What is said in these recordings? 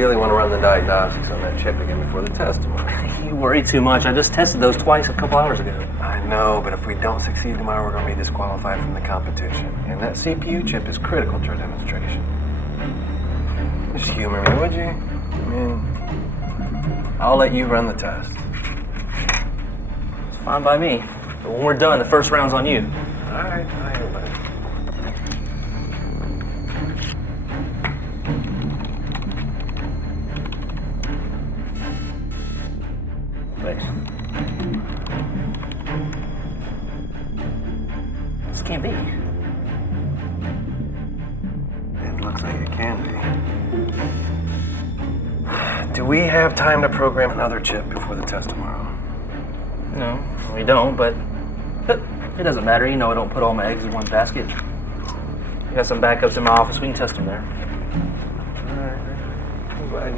really want to run the diagnostics on that chip again before the test tomorrow. You worry too much. I just tested those twice a couple hours ago. I know, but if we don't succeed tomorrow, we're going to be disqualified from the competition. And that CPU chip is critical to our demonstration. Just humor me, would you? I mean, I'll let you run the test. It's fine by me. But when we're done, the first round's on you. All right, I hear about it. Thanks. This can't be. It looks like it can be. Do we have time to program another chip before the test tomorrow? No, we don't, but it doesn't matter. You know I don't put all my eggs in one basket. I got some backups in my office. We can test them there. All right. I'm glad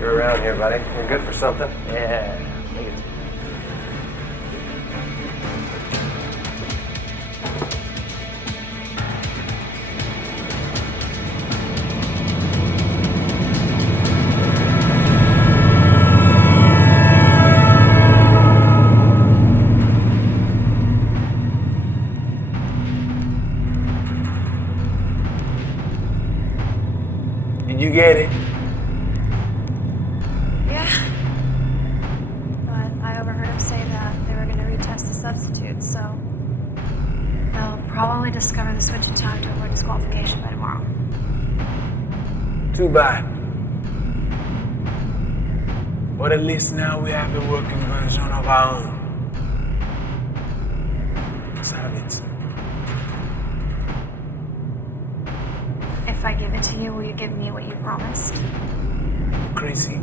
you're around here, buddy. You're good for something. Yeah. Make it. Did you get it? Yeah. But I overheard him say that they were going to retest the substitutes, so they'll probably discover the switch in time to avoid disqualification by tomorrow. Too bad. But at least now we have a working version of our own. Let's have it. If I give it to you, will you give me what you promised? Crazy.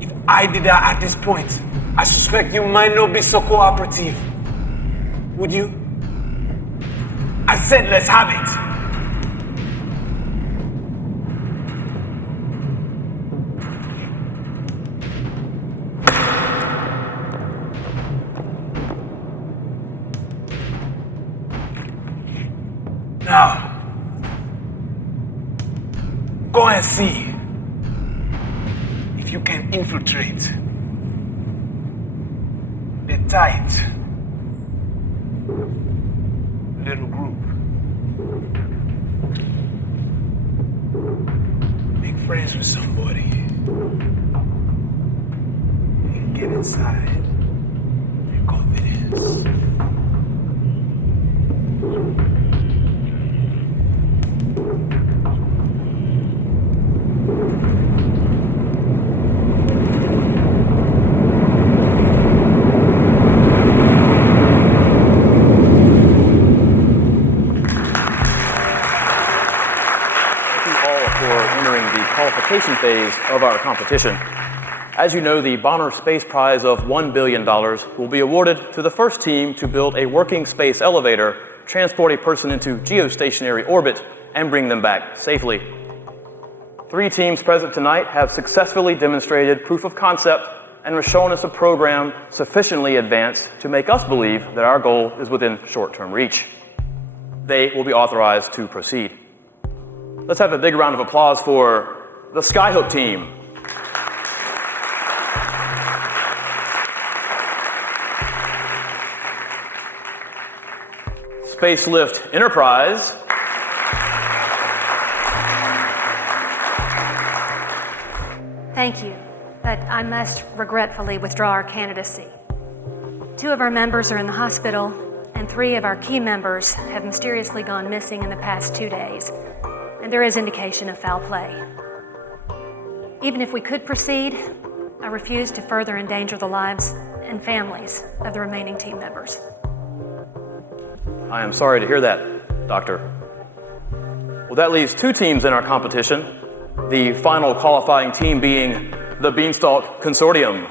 If I did that at this point, I suspect you might not be so cooperative. Would you? I said let's have it. Now, go and see if you can infiltrate the tight little group. Make friends with somebody and get inside their confidence. Qualification phase of our competition. As you know, the Bonner Space Prize of $1 billion will be awarded to the first team to build a working space elevator, transport a person into geostationary orbit, and bring them back safely. 3 teams present tonight have successfully demonstrated proof of concept and have shown us a program sufficiently advanced to make us believe that our goal is within short-term reach. They will be authorized to proceed. Let's have a big round of applause for the Skyhook team. Spacelift Enterprise. Thank you, but I must regretfully withdraw our candidacy. 2 of our members are in the hospital, and 3 of our key members have mysteriously gone missing in the past 2 days, and there is indication of foul play. Even if we could proceed, I refuse to further endanger the lives and families of the remaining team members. I am sorry to hear that, Doctor. Well, that leaves 2 teams in our competition, the final qualifying team being the Beanstalk Consortium.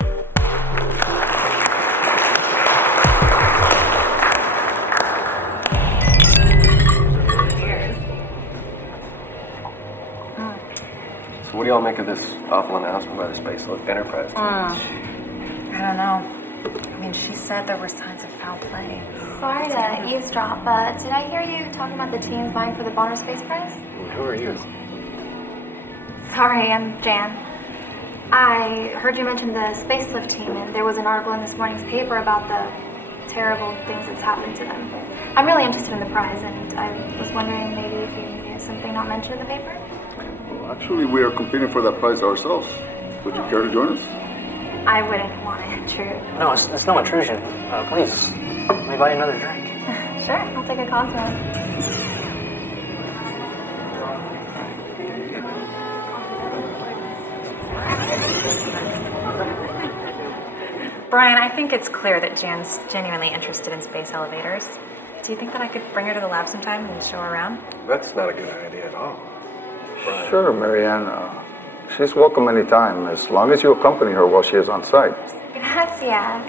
So what do y'all make of this awful announcement by the Spacelift Enterprise team? I don't know. I mean, she said there were signs of foul play. Sorry to eavesdrop, but did I hear you talking about the teams vying for the Bonner Space Prize? Who are you? Sorry, I'm Jan. I heard you mention the space lift team, and there was an article in this morning's paper about the terrible things that's happened to them. I'm really interested in the prize, and I was wondering maybe if you knew something not mentioned in the paper? Well, actually, we are competing for that prize ourselves. Would you care to join us? I wouldn't want to intrude. No, it's no intrusion. Please, let me buy you another drink. Sure, I'll take a Cosmo. Brian, I think it's clear that Jan's genuinely interested in space elevators. Do you think that I could bring her to the lab sometime and show her around? That's not a good idea at all. Brian. Sure, Marianne. She's welcome anytime, as long as you accompany her while she is on site. Gracias.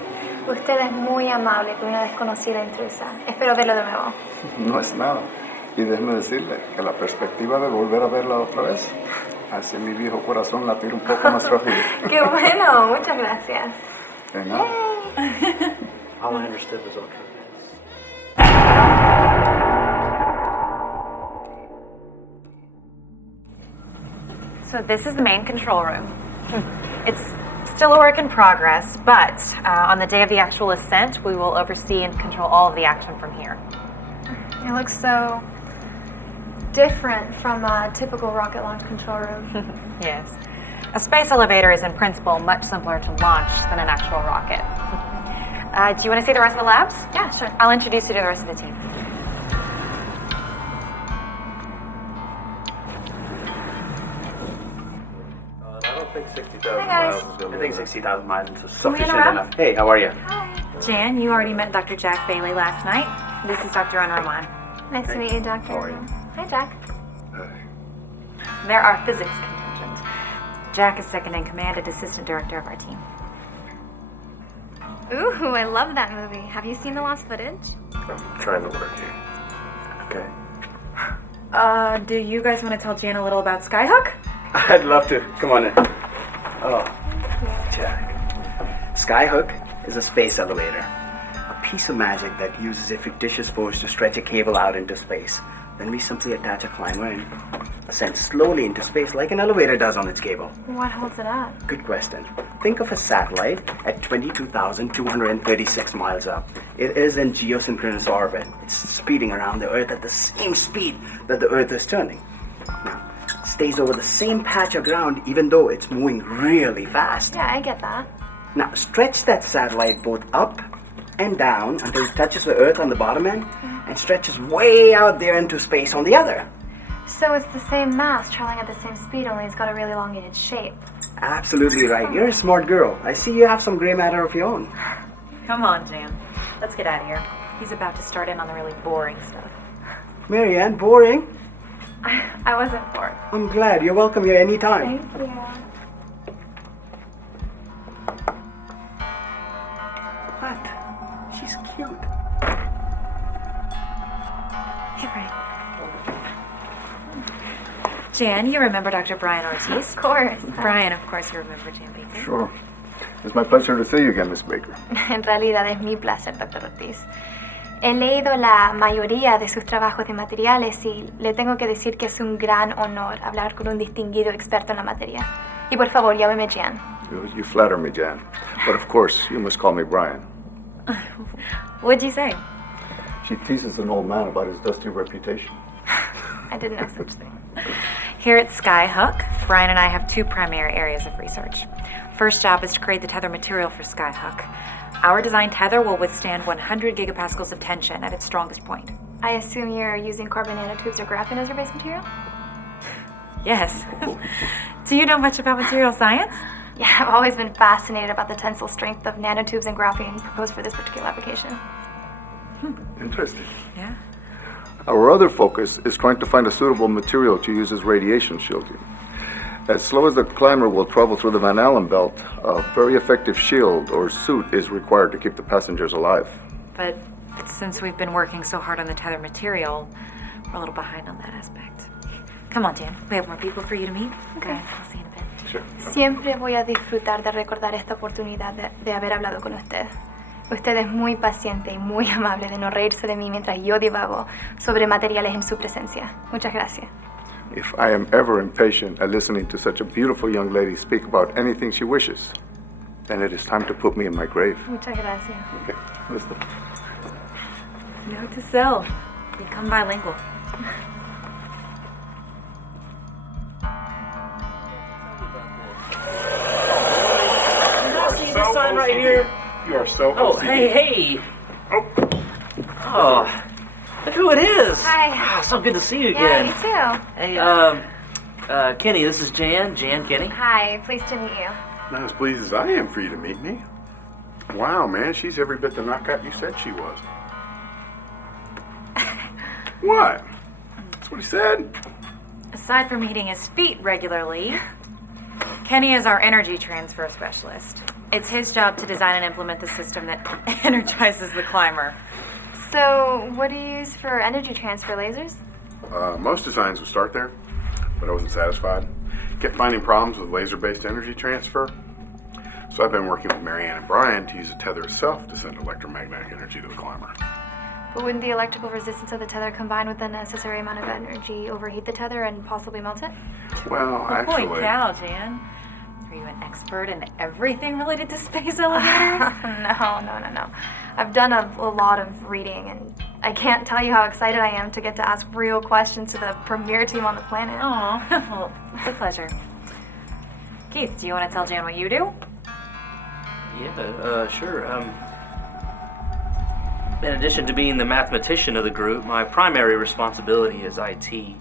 Usted es muy amable con una desconocida intrusa. Espero verlo de nuevo. No es nada. Y déjeme decirle que la perspectiva de volver a verla otra vez hace mi viejo corazón latir un poco más rápido. ¡Qué bueno! Muchas gracias. De nada. All I understood was ultra. So this is the main control room. It's still a work in progress, but on the day of the actual ascent, we will oversee and control all of the action from here. It looks so different from a typical rocket launch control room. Yes. A space elevator is in principle much simpler to launch than an actual rocket. Do you want to see the rest of the labs? Yeah, sure. I'll introduce you to the rest of the team. I don't think 60,000 Hi, guys. miles is going to I think 60,000 miles is Come sufficient in around. enough. Hey, how are you? Jan, you already met Dr. Jack Bailey last night. This is Dr. Roman. Nice to meet you, Doctor. How are you? Hi, Jack. They're our physics contingent. Jack is second in command and assistant director of our team. Ooh, I love that movie. Have you seen the lost footage? I'm trying to work here. Okay. Do you guys want to tell Jan a little about Skyhook? I'd love to. Come on in. Oh, Jack. Skyhook is a space elevator. A piece of magic that uses a fictitious force to stretch a cable out into space. Then we simply attach a climber and ascend slowly into space like an elevator does on its cable. What holds it up? Good question. Think of a satellite at 22,236 miles up. It is in geosynchronous orbit. It's speeding around the Earth at the same speed that the Earth is turning. Now, it stays over the same patch of ground even though it's moving really fast. Yeah, I get that. Now, stretch that satellite both up and down until it touches the Earth on the bottom end and stretches way out there into space on the other. So it's the same mass traveling at the same speed, only it's got a really elongated shape. Absolutely right. You're a smart girl. I see you have some gray matter of your own. Come on, Jan. Let's get out of here. He's about to start in on the really boring stuff. Marianne, boring? I wasn't bored. I'm glad. You're welcome here anytime. Thank you. What? She's cute. Hey, Brian. Jan, you remember Dr. Brian Ortiz? Of course. Brian, of course, you remember Jan Baker. Sure. It's my pleasure to see you again, Miss Baker. En realidad es mi placer, Dr. Ortiz. He leído la mayoría de sus trabajos de materiales y le tengo que decir que es un gran honor hablar con un distinguido experto en la materia. Y por favor, llámeme Jan. You flatter me, Jan. But of course, you must call me Brian. What'd you say? She teases an old man about his dusty reputation. I didn't know such thing. Here at Skyhook, Brian and I have two primary areas of research. First job is to create the tether material for Skyhook. Our design tether will withstand 100 gigapascals of tension at its strongest point. I assume you're using carbon nanotubes or graphene as your base material? Yes. Do you know much about material science? Yeah, I've always been fascinated about the tensile strength of nanotubes and graphene proposed for this particular application. Interesting. Yeah. Our other focus is trying to find a suitable material to use as radiation shielding. As slow as the climber will travel through the Van Allen belt, a very effective shield or suit is required to keep the passengers alive. But since we've been working so hard on the tether material, we're a little behind on that aspect. Come on, Dan. We have more people for you to meet. Okay. I'll see you in a bit. Sure. Siempre voy a disfrutar de recordar esta oportunidad de haber hablado con usted. Usted es muy paciente y muy amable de no reírse de mí mientras yo divago sobre materiales en su presencia. Muchas gracias. If I am ever impatient at listening to such a beautiful young lady speak about anything she wishes, then it is time to put me in my grave. Muchas gracias. Okay, listen. Note to self. Become bilingual. See this sign right here? You are so Oh, OCD. hey. Oh, Oh, look who it is. Hi. Oh, so good to see you Yeah, again. you too. Hey, Kenny, this is Jan. Jan Kenny. Hi, pleased to meet you. not as pleased as I am for you to meet me. Wow, man, she's every bit the knockout you said she was. What? That's what he said. Aside from heating his feet regularly, Kenny is our energy transfer specialist. It's his job to design and implement the system that energizes the climber. So, what do you use for energy transfer, lasers? Most designs would start there, but I wasn't satisfied. Kept finding problems with laser-based energy transfer. So I've been working with Marianne and Brian to use the tether itself to send electromagnetic energy to the climber. But wouldn't the electrical resistance of the tether combined with the necessary amount of energy overheat the tether and possibly melt it? Well, actually... Holy cow, Jan. Are you an expert in everything related to space elevators? No. I've done a lot of reading, and I can't tell you how excited I am to get to ask real questions to the premier team on the planet. Aw, well, it's a pleasure. Keith, do you want to tell Jan what you do? Yeah, sure. In addition to being the mathematician of the group, my primary responsibility is IT.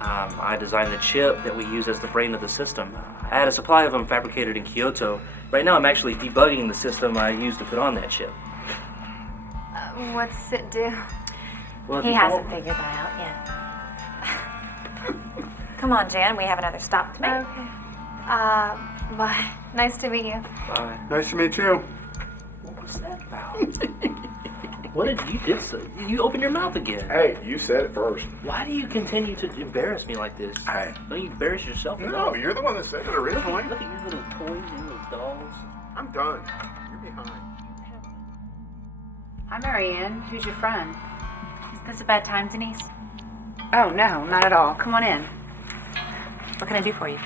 I designed the chip that we use as the brain of the system. I had a supply of them fabricated in Kyoto. Right now I'm actually debugging the system I used to put on that chip. What's it do? Well, He hasn't figured that out yet. Come on, Jan, we have another stop to make. Okay. Bye. Nice to meet you. Bye. Nice to meet you. What was that about? What did you do? You opened your mouth again. Hey, you said it first. Why do you continue to embarrass me like this? Hey. Don't you embarrass yourself? No, you're the one that said it originally. Look at your little toys and little dolls. I'm done. You're behind. Hi, Marianne. Who's your friend? Is this a bad time, Denise? Oh, no, not at all. Come on in. What can I do for you?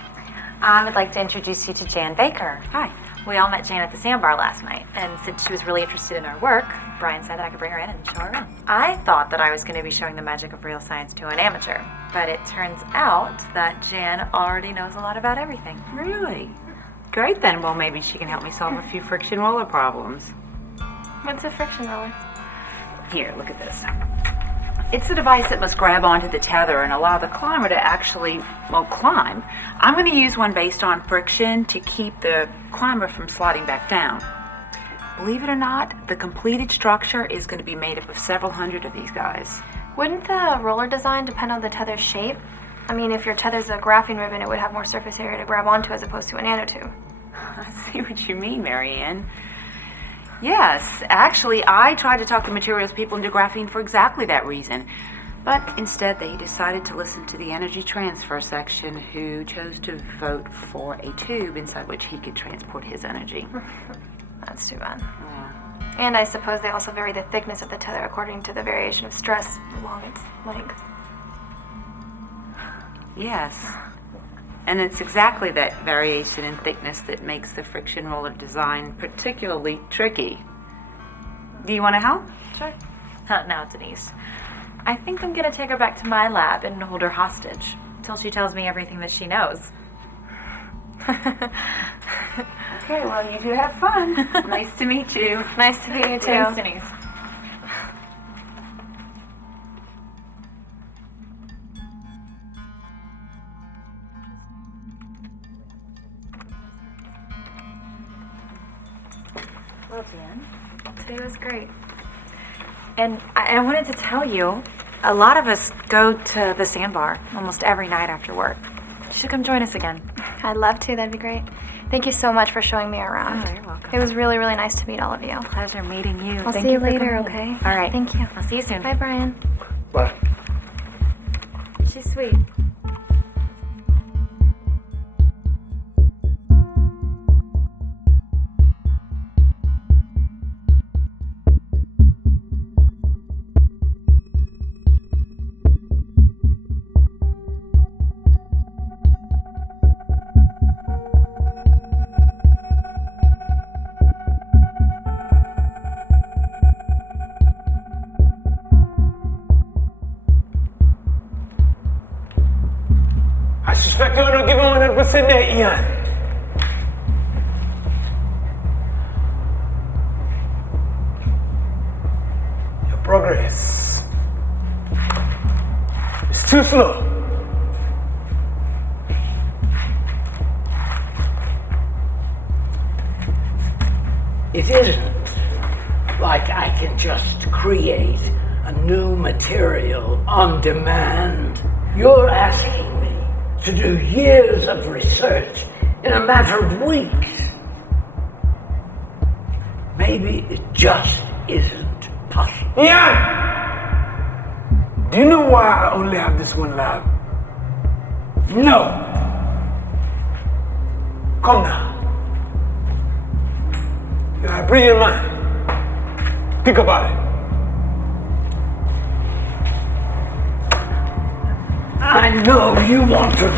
I would like to introduce you to Jan Baker. Hi. We all met Jan at the sandbar last night, and since she was really interested in our work, Brian said that I could bring her in and show her around. I thought that I was going to be showing the magic of real science to an amateur, but it turns out that Jan already knows a lot about everything. Really? Great then. Well, maybe she can help me solve a few friction roller problems. What's a friction roller? Here, look at this. It's a device that must grab onto the tether and allow the climber to actually, climb. I'm going to use one based on friction to keep the climber from sliding back down. Believe it or not, the completed structure is going to be made up of several hundred of these guys. Wouldn't the roller design depend on the tether's shape? I mean, if your tether's a graphene ribbon, it would have more surface area to grab onto as opposed to a nanotube. I see what you mean, Marianne. Yes, actually, I tried to talk the materials people into graphene for exactly that reason. But instead, they decided to listen to the energy transfer section, who chose to vote for a tube inside which he could transport his energy. That's too bad. Yeah. And I suppose they also vary the thickness of the tether according to the variation of stress along its length. Yes. And it's exactly that variation in thickness that makes the friction roller design particularly tricky. Do you want to help? Sure. Not now, Denise. I think I'm going to take her back to my lab and hold her hostage until she tells me everything that she knows. Okay, well, you two have fun. Nice to meet you. Nice to meet you too. Thanks, Denise. Well, Jan, Today was great. and I wanted to tell you, a lot of us go to the sandbar almost every night after work. You should come join us again. I'd love to. That'd be great. Thank you so much for showing me around. Oh, you're welcome. It was really, really nice to meet all of you. Pleasure meeting you. I'll Thank see you for later, coming in. okay? All right. Thank you. I'll see you soon. Bye, Brian. Bye. She's sweet. progress. It's too slow. It isn't like I can just create a new material on demand. You're asking me to do years of research in a matter of weeks. Maybe it just isn't possible. Ian! Do you know why I only have this one lab? No. Come now. You're a brilliant man. Think about it. I know you want to.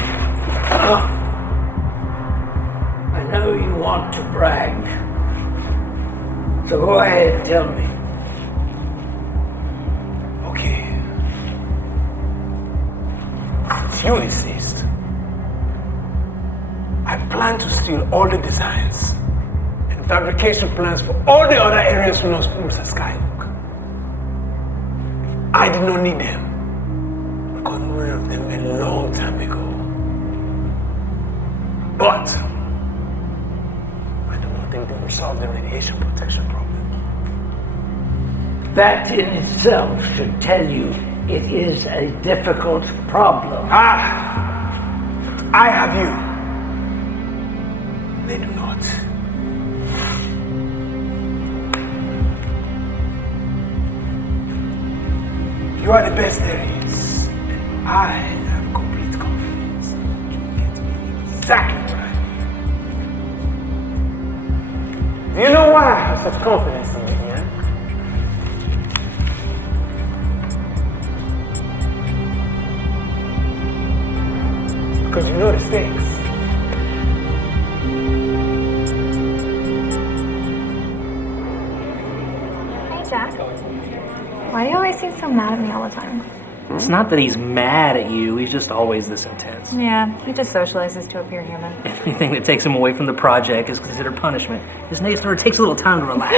I know you want to brag. So go ahead, tell me. Okay. Since you insist, I plan to steal all the designs and fabrication plans for all the other areas from us from Skyhook. I did not need them. I got rid of them a long time ago. But I do not think they will solve the radiation protection problem. That in itself should tell you it is a difficult problem. I have you. They do not. You are the best there is. I have complete confidence. It's exactly what I need. Do you know why I have such confidence in you, Ian? Because you know the stakes. Hey, Jack. Why do you always seem so mad at me all the time? It's not that he's mad at you, he's just always this intense. Yeah, he just socializes to appear human. Anything that takes him away from the project is considered punishment. His nature takes a little time to relax.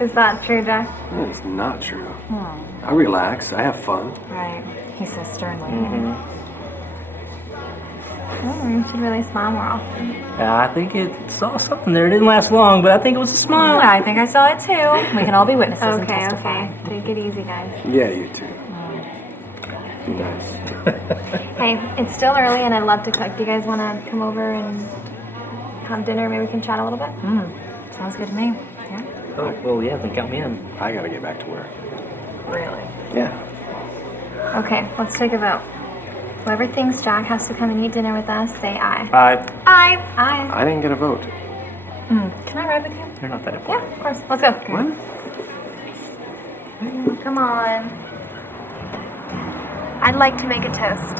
Is that true, Jack? No, it's not true. I relax. I have fun. Right. He's so sternly. You should really smile more often. I think it saw something there. It didn't last long, but I think it was a smile. Yeah, I think I saw it too. We can all be witnesses and Okay, testify. okay. Take it easy, guys. Yeah, you too. Be nice. Hey, it's still early and I'd love to cook. Do you guys want to come over and have dinner? Maybe we can chat a little bit? Sounds good to me. Yeah. Oh, well, yeah, then count me in. I gotta get back to work. Really? Yeah. Okay, let's take a vote. Whoever thinks Jack has to come and eat dinner with us, say aye. Aye. Aye. Aye. I didn't get a vote. Can I ride with you? You're not that Yeah, important. of course. Let's go. What? Come on. I'd like to make a toast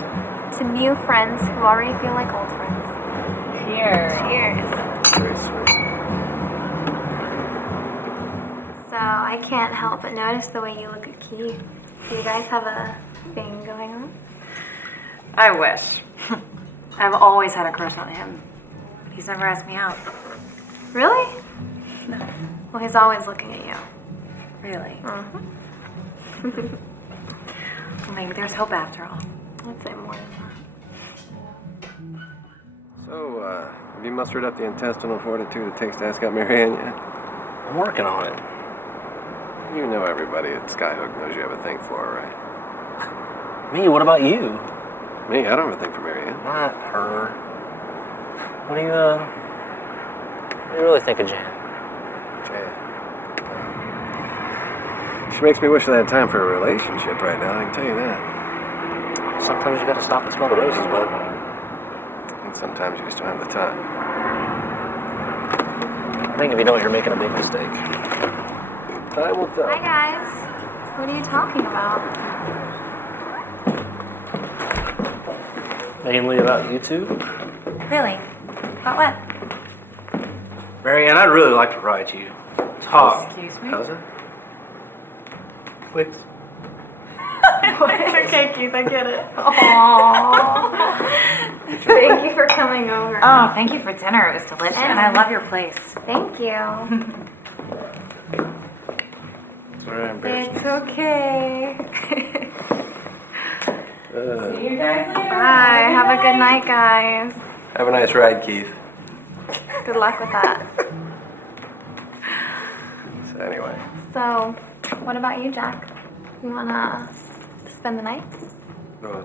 to new friends who already feel like old friends. Cheers. Cheers. Very sweet. So I can't help but notice the way you look at Key. Do you guys have a thing going on? I wish. I've always had a crush on him. He's never asked me out. Really? No. Well, he's always looking at you. Really? Well, maybe there's hope after all. I'd say more than that. So, have you mustered up the intestinal fortitude it takes to ask out Marianne yet? I'm working on it. You know everybody at Skyhook knows you have a thing for her, right? Me, what about you? Me, I don't have a thing for Marianne. Not her. What do you really think of Jan? Jan. She makes me wish I had time for a relationship right now, I can tell you that. Sometimes you gotta stop and smell the roses, bud. And sometimes you just don't have the time. I think if you don't, you're making a big mistake. Time will tell. Hi, guys. What are you talking about? Mainly about you two. Really? About what? Marianne, I'd really like to ride you. Talk. Excuse me? How's it? Wait. It's okay, Keith. I get it. Aww. Thank you for coming over. Oh, thank you for dinner. It was delicious. And I love your place. Thank you. Sorry, I embarrassed It's okay. See you guys later. Bye. Have a good night, guys. Have a nice ride, Keith. Good luck with that. So anyway. So, what about you, Jack? You wanna spend the night? Well,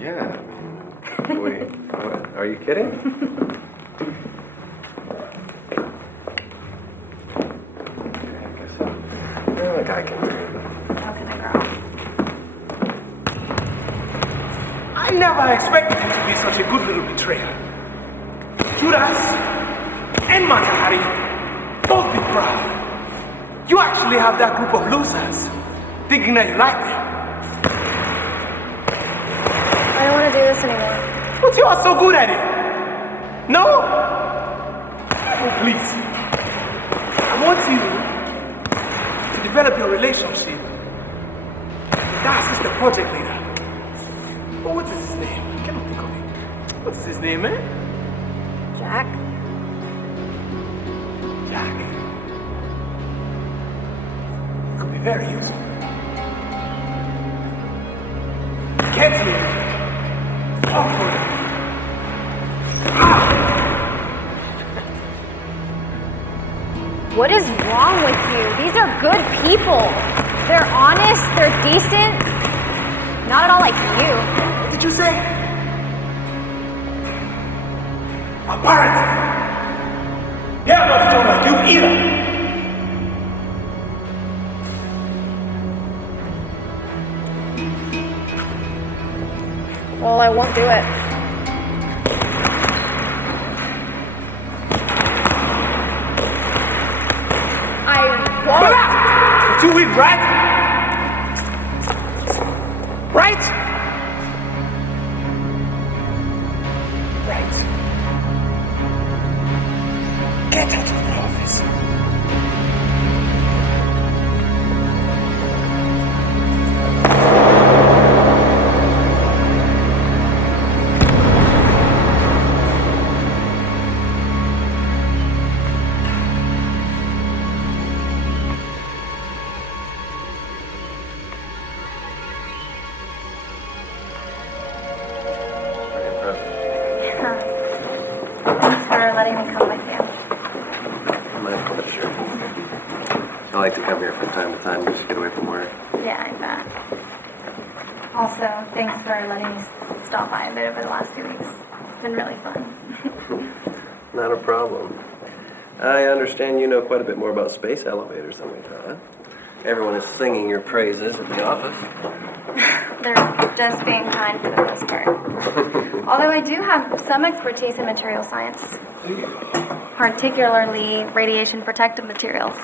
yeah, I mean, wait, what, are you kidding? I guess so. Well, a guy can do it. How can I grow? I never expected you to be such a good little betrayer. Judas and Matahari both be proud. You actually have that group of losers thinking that you like me. I don't want to do this anymore. But you are so good at it. No? Oh, please. I want you to develop your relationship with that assistant project leader. Oh, what is his name? I cannot think of it. What's his name, eh? Jack? Jack. It could be very useful. Get me. What is wrong with you? These are good people. They're honest, they're decent. Not at all like you. What did you say? Apparently. Yeah, but don't like you either. Well, I won't do it. I won't. Do it, right? Right? Right. Get out of my office. Thanks for letting me come with you. My pleasure. I like to come here from time to time just to get away from work. Yeah, I bet. Also, thanks for letting me stop by a bit over the last few weeks. It's been really fun. Not a problem. I understand you know quite a bit more about space elevators than we thought. Everyone is singing your praises at the office. They're just being kind for the most part. Although I do have some expertise in material science, particularly radiation protective materials.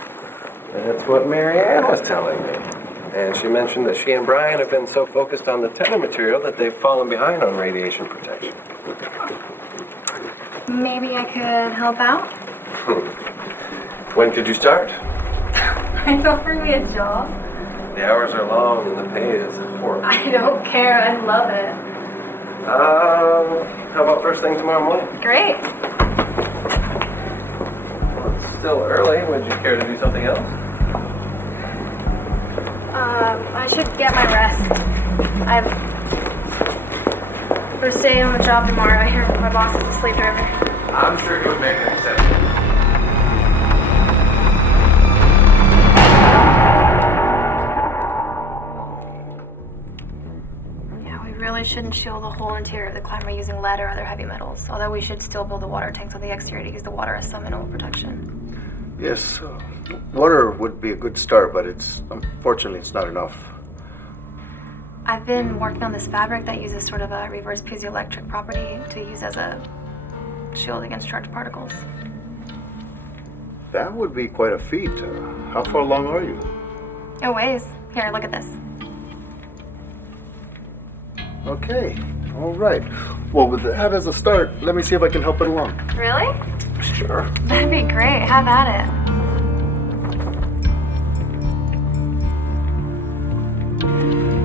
That's what Marianne was telling me. And she mentioned that she and Brian have been so focused on the tether material that they've fallen behind on radiation protection. Maybe I could help out? When could you start? I offer me a job. The hours are long and the pay is horrible. I don't care. I love it. How about first thing tomorrow morning? Great. Well, it's still early. Would you care to do something else? I should get my rest. I've first day on the job tomorrow. I hear my boss is a slave driver. I'm sure he would make an exception. Yeah, we really shouldn't shield the whole interior of the climber using lead or other heavy metals, although we should still build the water tanks on the exterior to use the water as some minimal protection. Yes, water would be a good start, but unfortunately it's not enough. I've been working on this fabric that uses sort of a reverse piezoelectric property to use as a shield against charged particles. That would be quite a feat. How far along are you? It weighs. Here, look at this. Okay, all right. Well, with that as a start, let me see if I can help it along. Really? Sure. That'd be great. Have at it.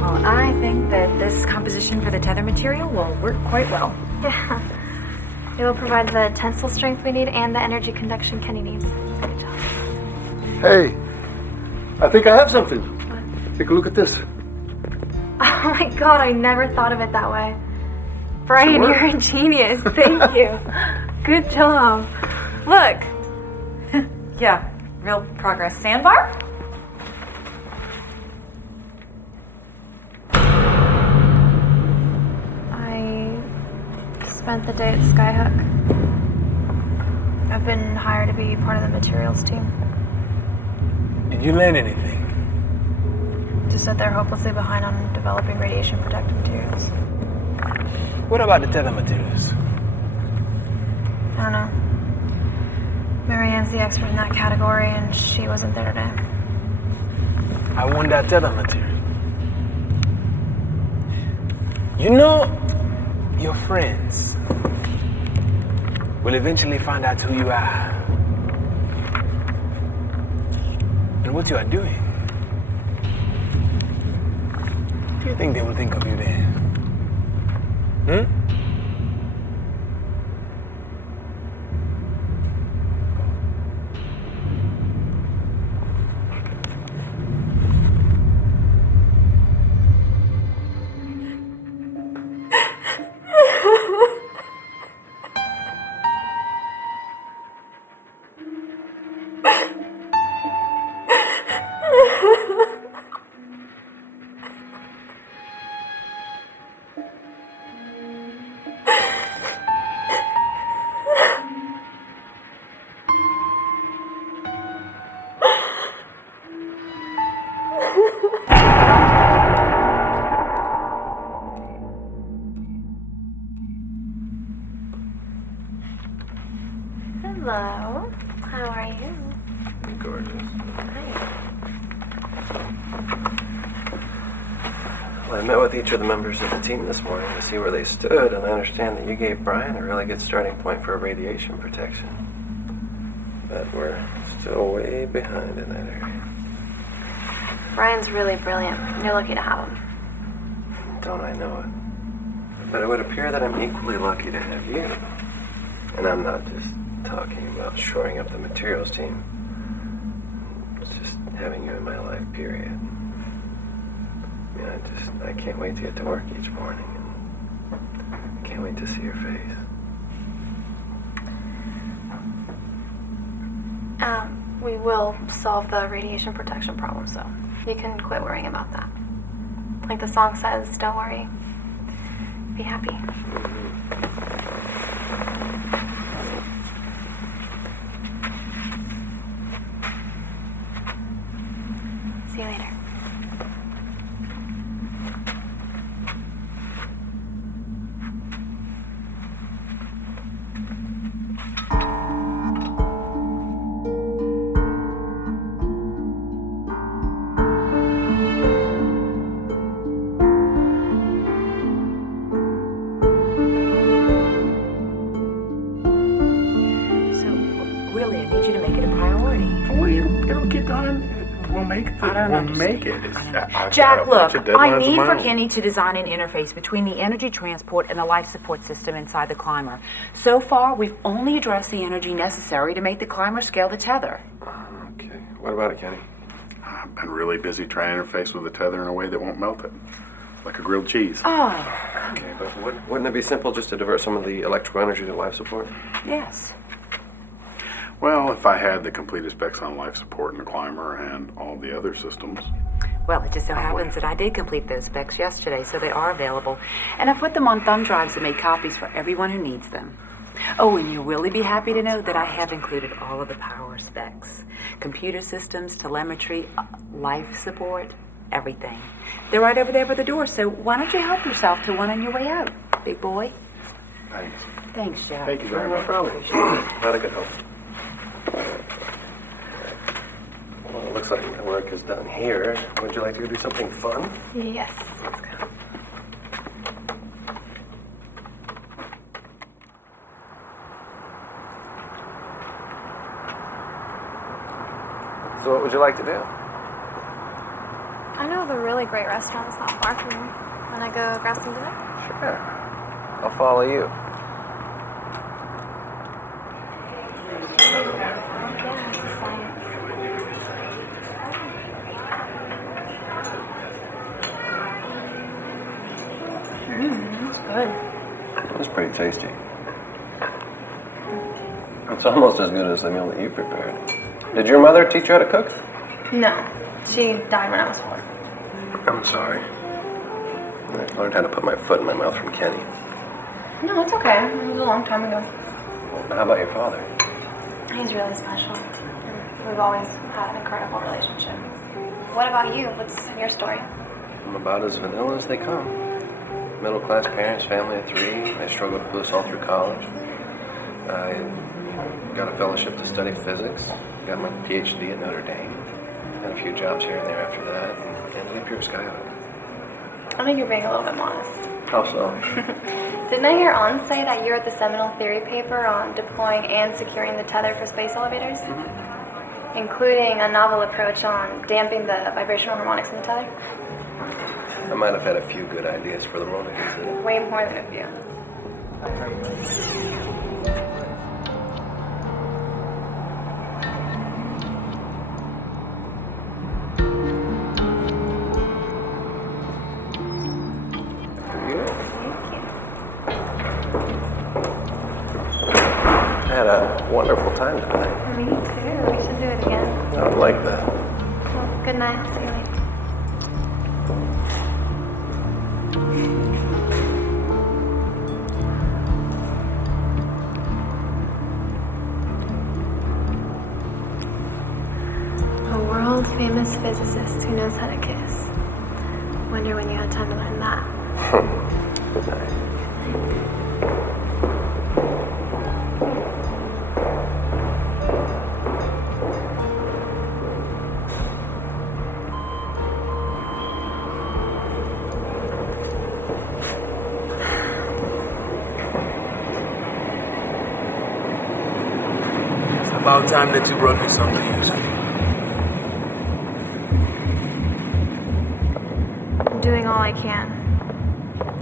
Well, I think that this composition for the tether material will work quite well. Yeah. It will provide the tensile strength we need and the energy conduction Kenny needs. Good job. Hey, I think I have something. Take a look at this. Oh my god, I never thought of it that way. Brian, you're a genius. Thank you. Good job. Look. Yeah, real progress. Sandbar? I spent the day at Skyhook. I've been hired to be part of the materials team. Did you learn anything? Just that they're hopelessly behind on developing radiation protective materials. What about the tether materials? I don't know. Marianne's the expert in that category, and she wasn't there today. I want that tether material. You know, your friends will eventually find out who you are and what you are doing. What do you think they will think of you then? Hello. How are you? Gorgeous. Hi. Well, I met with each of the members of the team this morning to see where they stood, and I understand that you gave Brian a really good starting point for radiation protection. But we're still way behind in that area. Brian's really brilliant. You're lucky to have him. Don't I know it? But it would appear that I'm equally lucky to have you. And I'm not just talking about shoring up the materials team. It's just having you in my life, period. I mean, I can't wait to get to work each morning. And I can't wait to see your face. We will solve the radiation protection problem, so you can quit worrying about that. Like the song says, don't worry, be happy. See you later. Jack, look, I need for Kenny to design an interface between the energy transport and the life support system inside the climber. So far, we've only addressed the energy necessary to make the climber scale the tether. Okay, what about it, Kenny? I've been really busy trying to interface with the tether in a way that won't melt it. Like a grilled cheese. Oh. Okay, but wouldn't it be simple just to divert some of the electrical energy to life support? Yes. Well, if I had the complete specs on life support in the climber and all the other systems. Well, it just so happens that I did complete those specs yesterday, so they are available. And I've put them on thumb drives that make copies for everyone who needs them. Oh, and you'll really be happy to know that I have included all of the power specs. Computer systems, telemetry, life support, everything. They're right over there by the door, so why don't you help yourself to one on your way out, big boy? Thanks. Thanks, Jack. Thank you very No much. problem. Not a good help. Well, it looks like my work is done here. Would you like to go do something fun? Yes, let's go. So what would you like to do? I know of a really great restaurant that's not far from me. Wanna go grab some dinner? Sure. I'll follow you. It's pretty tasty. It's almost as good as the meal that you prepared. Did your mother teach you how to cook? No, she died when I was 4. I'm sorry. I learned how to put my foot in my mouth from Kenny. No, it's okay. It was a long time ago. How about your father? He's really special. We've always had an incredible relationship. What about you? What's your story? I'm about as vanilla as they come. Middle-class parents, family of 3. I struggled to push all through college. I got a fellowship to study physics. Got my PhD at Notre Dame. Had a few jobs here and there after that, and ended up here at Skyhook. I think you're being a little bit modest. How so? Didn't I hear On say that you wrote the seminal theory paper on deploying and securing the tether for space elevators? Mm-hmm. Including a novel approach on damping the vibrational harmonics in the tether? I might have had a few good ideas for the world to consider. Way more than a few. I had a wonderful time tonight. Me too. We should do it again. I would like that. Well, good night. I'll see you later. A world-famous physicist who knows how to kiss. Wonder when you had time to learn that. Good night. It's about time that you brought me something to use. I'm doing all I can.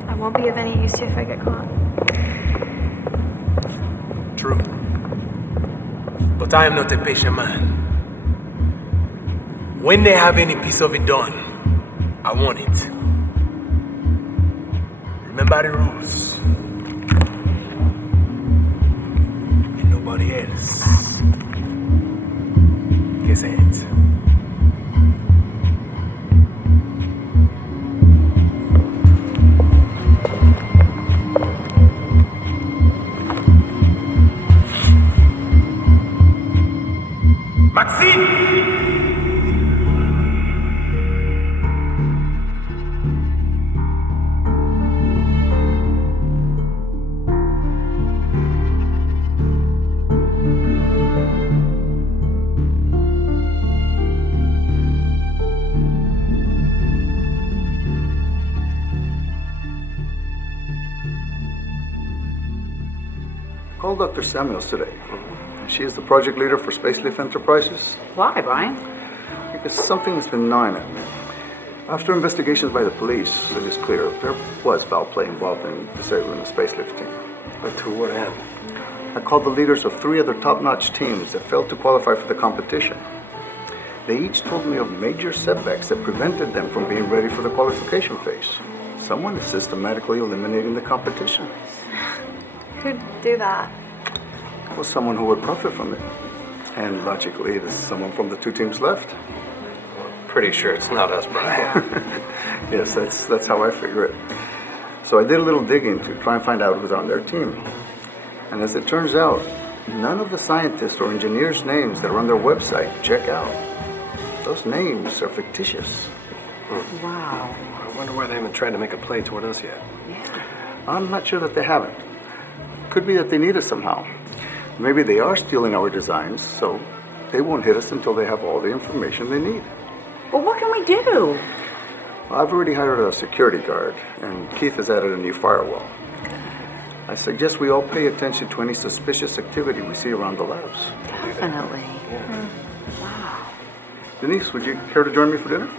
I won't be of any use to you if I get caught. True. But I am not a patient man. When they have any piece of it done, I want it. Remember the rules. And nobody else gets it. Called Dr. Samuels today. She is the project leader for Spacelift Enterprises. Why, Brian? Because something has been gnawing at me. After investigations by the police, it is clear there was foul play involved in disabling the Spacelift team. But to what end? I called the leaders of 3 other top-notch teams that failed to qualify for the competition. They each told me of major setbacks that prevented them from being ready for the qualification phase. Someone is systematically eliminating the competition. Who'd do that? Well, someone who would profit from it. And logically, it is someone from the 2 teams left. Pretty sure it's not us, Brian. Yes, that's how I figure it. So I did a little digging to try and find out who's on their team. And as it turns out, none of the scientists or engineers' names that are on their website check out. Those names are fictitious. Wow. I wonder why they haven't tried to make a play toward us yet. Yeah. I'm not sure that they haven't. Could be that they need us somehow. Maybe they are stealing our designs, so they won't hit us until they have all the information they need. Well, what can we do? I've already hired a security guard, and Keith has added a new firewall. I suggest we all pay attention to any suspicious activity we see around the labs. Definitely. Yeah. Wow. Denise, would you care to join me for dinner?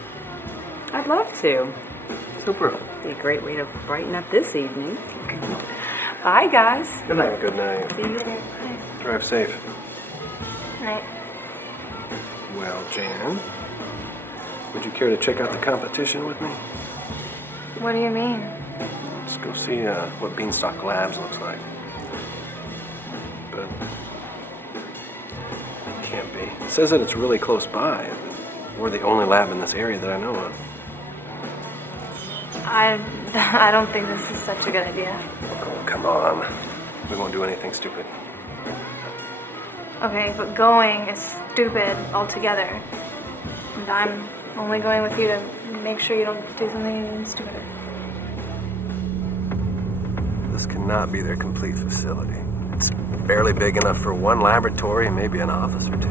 I'd love to. Super. Be a great way to brighten up this evening. Bye, guys. Good night. Good night. See you later. Drive safe. Good night. Well, Jan, would you care to check out the competition with me? What do you mean? Let's go see what Beanstalk Labs looks like. But it can't be. It says that it's really close by. We're the only lab in this area that I know of. I don't think this is such a good idea. Oh, come on. We won't do anything stupid. Okay, but going is stupid altogether. And I'm only going with you to make sure you don't do something stupid. This cannot be their complete facility. It's barely big enough for one laboratory and maybe an office or two.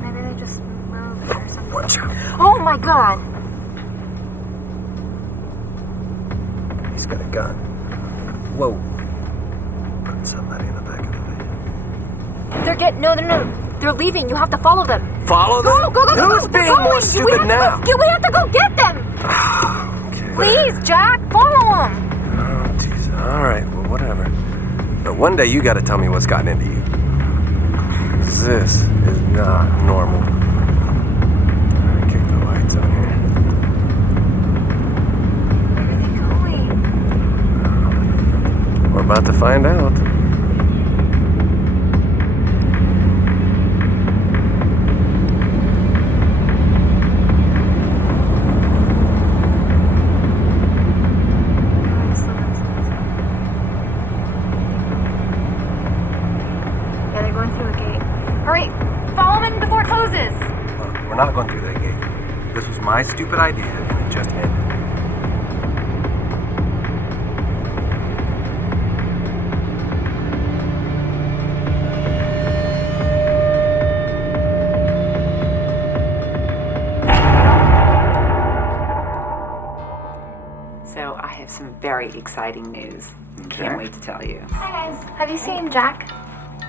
Maybe they just moved or something. Watch out. Oh my god! He's got a gun. Whoa. Put somebody in the back of the van. No. They're leaving. You have to follow them. Follow them? Go. Who's being more stupid now? We have to go get them. Okay. Please, Jack, follow them. Oh, jeez. All right, well, whatever. But one day you got to tell me what's gotten into you. 'Cause this is not normal. All right, kick the lights on here. Where are they going? We're about to find out. We're not going through that gate. This was my stupid idea, and it just ended. So I have some very exciting news. Can't wait to tell you. Hi guys. Have you seen Jack?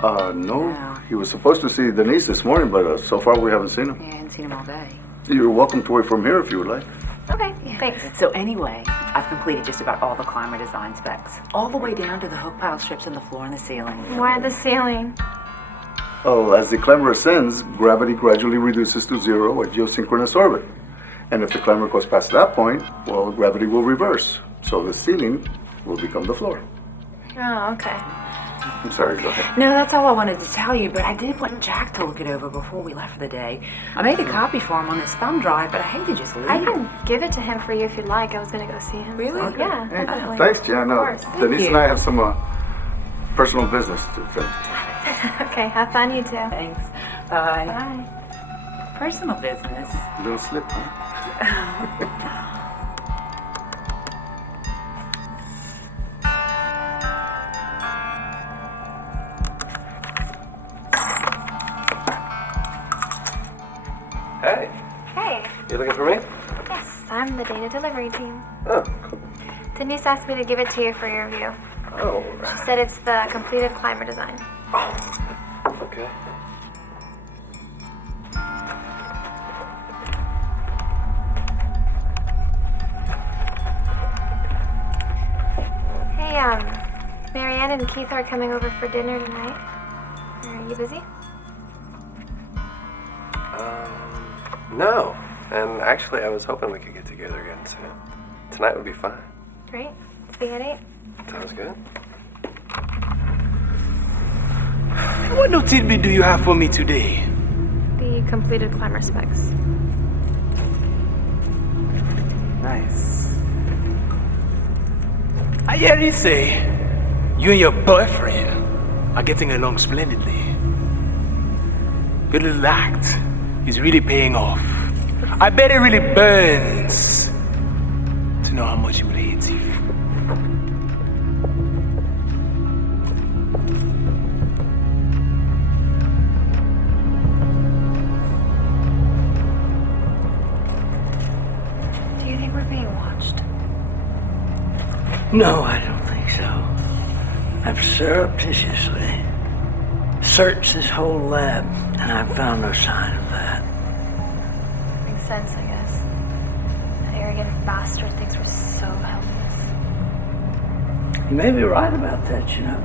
No. He was supposed to see Denise this morning, but so far we haven't seen him. Yeah, I haven't seen him all day. You're welcome to wait from here if you would like. Okay, thanks. So anyway, I've completed just about all the climber design specs. All the way down to the hook pile strips in the floor and the ceiling. Why the ceiling? Oh, as the climber ascends, gravity gradually reduces to zero at geosynchronous orbit. And if the climber goes past that point, well, gravity will reverse. So the ceiling will become the floor. Oh, okay. I'm sorry, go ahead. No, that's all I wanted to tell you, but I did want Jack to look it over before we left for the day. I made a copy for him on his thumb drive, but I hate to just leave. I can give it to him for you if you'd like. I was going to go see him. Really? So, yeah, Hey, definitely. thanks, Jan. Of course. Denise and I have some personal business to attend. Okay, have fun, you too. Thanks. Bye. Bye. Personal business. Little slip, huh? Hey, Hey. you looking for me? Yes, I'm the data delivery team. Oh, cool. Denise asked me to give it to you for your review. Oh, She said it's the completed climber design. okay. Hey, Marianne and Keith are coming over for dinner tonight. Are you busy? No. And actually, I was hoping we could get together again soon. Tonight would be fine. Great. See you at 8. Sounds good. What new tidbit do you have for me today? The completed climber specs. Nice. I hear you say you and your boyfriend are getting along splendidly. Good little act is really paying off. I bet it really burns to know how much he will hate you. Do you think we're being watched? No, I don't think so. I've surreptitiously searched this whole lab, and I've found no sign of that. Makes sense, I guess. That arrogant bastard thinks we're so helpless. You may be right about that, you know.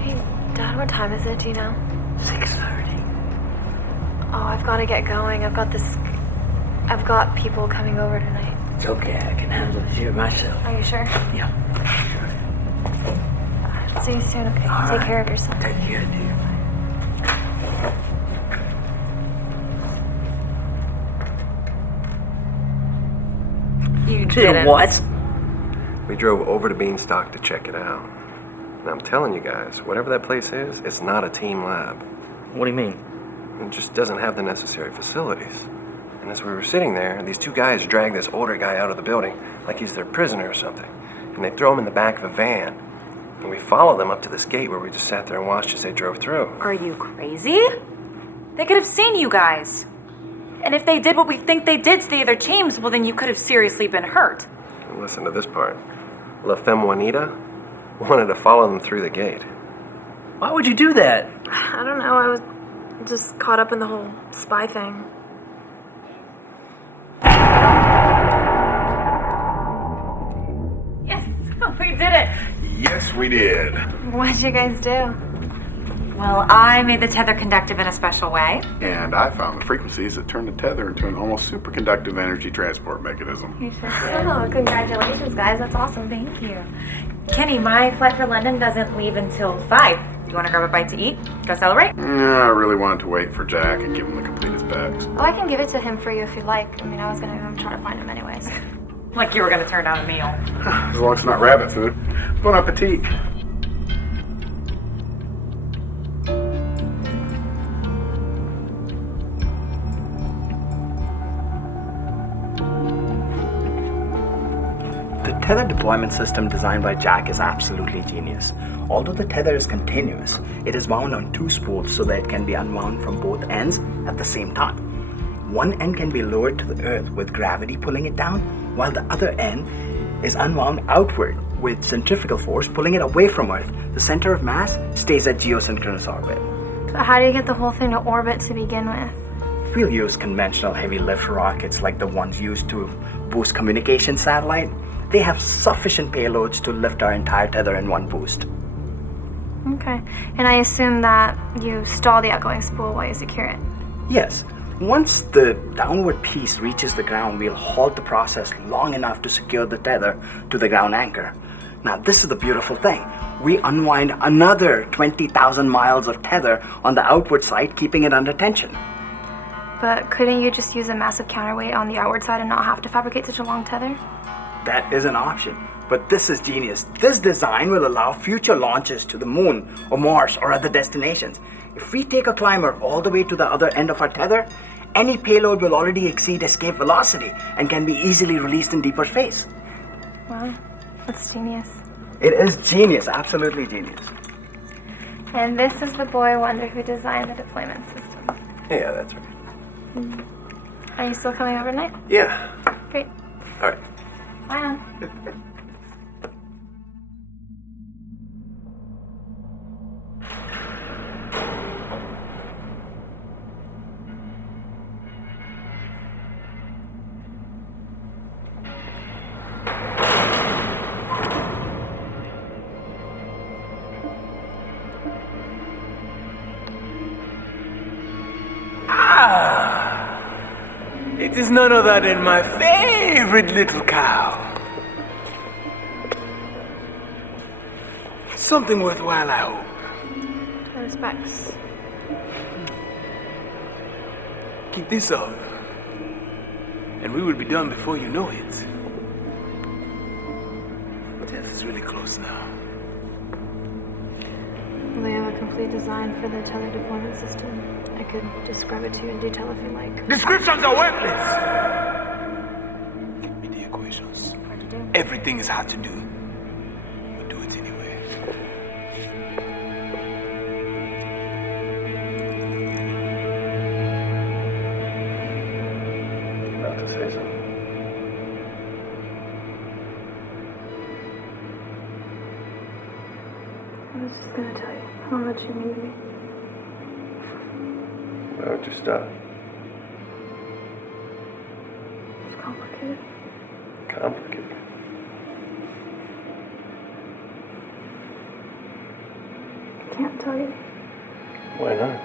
Hey, Dad, what time is it, do you know? 6:30. Oh, I've got to get going. I've got people coming over tonight. It's okay, I can handle it here myself. Are you sure? Yeah. See you soon, okay? All Take right. care of yourself. Take care, dear. You didn't. What? We drove over to Beanstalk to check it out. And I'm telling you guys, whatever that place is, it's not a team lab. What do you mean? It just doesn't have the necessary facilities. And as we were sitting there, these two guys drag this older guy out of the building like he's their prisoner or something. And they throw him in the back of a van. And we follow them up to this gate where we just sat there and watched as they drove through. Are you crazy? They could have seen you guys. And if they did what we think they did to the other teams, well, then you could have seriously been hurt. And listen to this part. La Femme Juanita wanted to follow them through the gate. Why would you do that? I don't know. I was just caught up in the whole spy thing. Yes, we did it. Yes, we did. What'd you guys do? Well, I made the tether conductive in a special way. And I found the frequencies that turn the tether into an almost superconductive energy transport mechanism. Oh, congratulations, guys. That's awesome. Thank you. Kenny, my flight for London doesn't leave until 5. Do you want to grab a bite to eat? Go celebrate? Yeah, I really wanted to wait for Jack and give him the complete specs. Oh, I can give it to him for you if you like. I mean, I was gonna try to find him anyways. Like you were going to turn down a meal. As long as it's not rabbit food. Bon appetit. The tether deployment system designed by Jack is absolutely genius. Although the tether is continuous, it is wound on 2 spools so that it can be unwound from both ends at the same time. One end can be lowered to the earth with gravity pulling it down, while the other end is unwound outward with centrifugal force pulling it away from Earth. The center of mass stays at geosynchronous orbit. But how do you get the whole thing to orbit to begin with? We'll use conventional heavy lift rockets like the ones used to boost communication satellite. They have sufficient payloads to lift our entire tether in one boost. Okay. And I assume that you stall the outgoing spool while you secure it. Yes. Once the downward piece reaches the ground, we'll halt the process long enough to secure the tether to the ground anchor. Now, this is the beautiful thing. We unwind another 20,000 miles of tether on the outward side, keeping it under tension. But couldn't you just use a massive counterweight on the outward side and not have to fabricate such a long tether? That is an option, but this is genius. This design will allow future launches to the moon or Mars or other destinations. If we take a climber all the way to the other end of our tether, any payload will already exceed escape velocity and can be easily released in deeper space. Wow, that's genius. It is genius, absolutely genius. And this is the boy wonder who designed the deployment system. Yeah, that's right. Are you still coming overnight? Yeah. Great. All right. Bye now. It is none other than my favorite little cow. Something worthwhile, I hope. Respects. Keep this up, and we will be done before you know it. Death is really close now. Well, they have a complete design for the tether deployment system. I could describe it to you in detail if you like. Descriptions are worthless! Give me the equations. Hard to do. Everything is hard to do, but do it anyway. About to say something. I was just gonna tell you how much you mean to me. Why would you stop? It's complicated. Complicated. I can't tell you. Why not?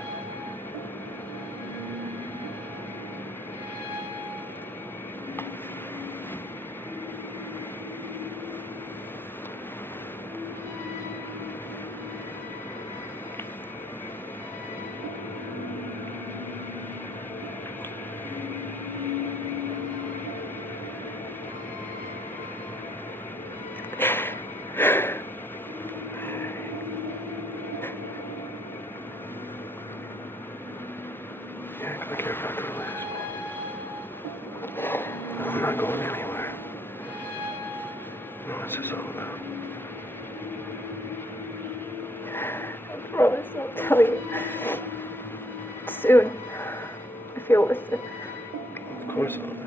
What's this all about? I promise I'll tell you. Soon. If you'll listen. Of course I'll listen.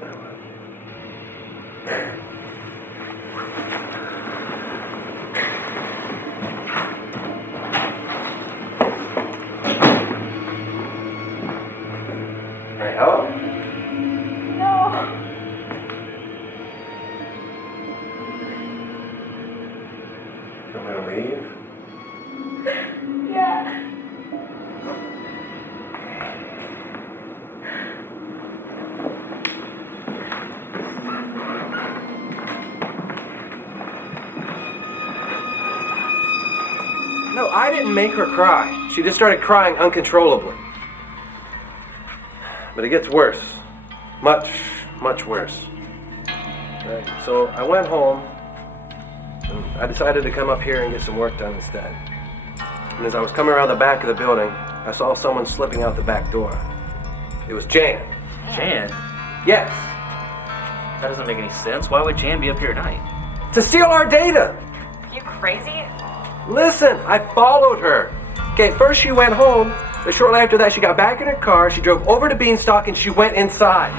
I love you. Hey, hello? No. I'm gonna leave. Yeah. No, I didn't make her cry. She just started crying uncontrollably. But it gets worse. Much, much worse. Right, so I went home, and I decided to come up here and get some work done instead. And as I was coming around the back of the building, I saw someone slipping out the back door. It was Jan. Jan? Yes. That doesn't make any sense. Why would Jan be up here at night? To steal our data! You crazy? Listen, I followed her. Okay, first she went home, but shortly after that she got back in her car, she drove over to Beanstalk, and she went inside.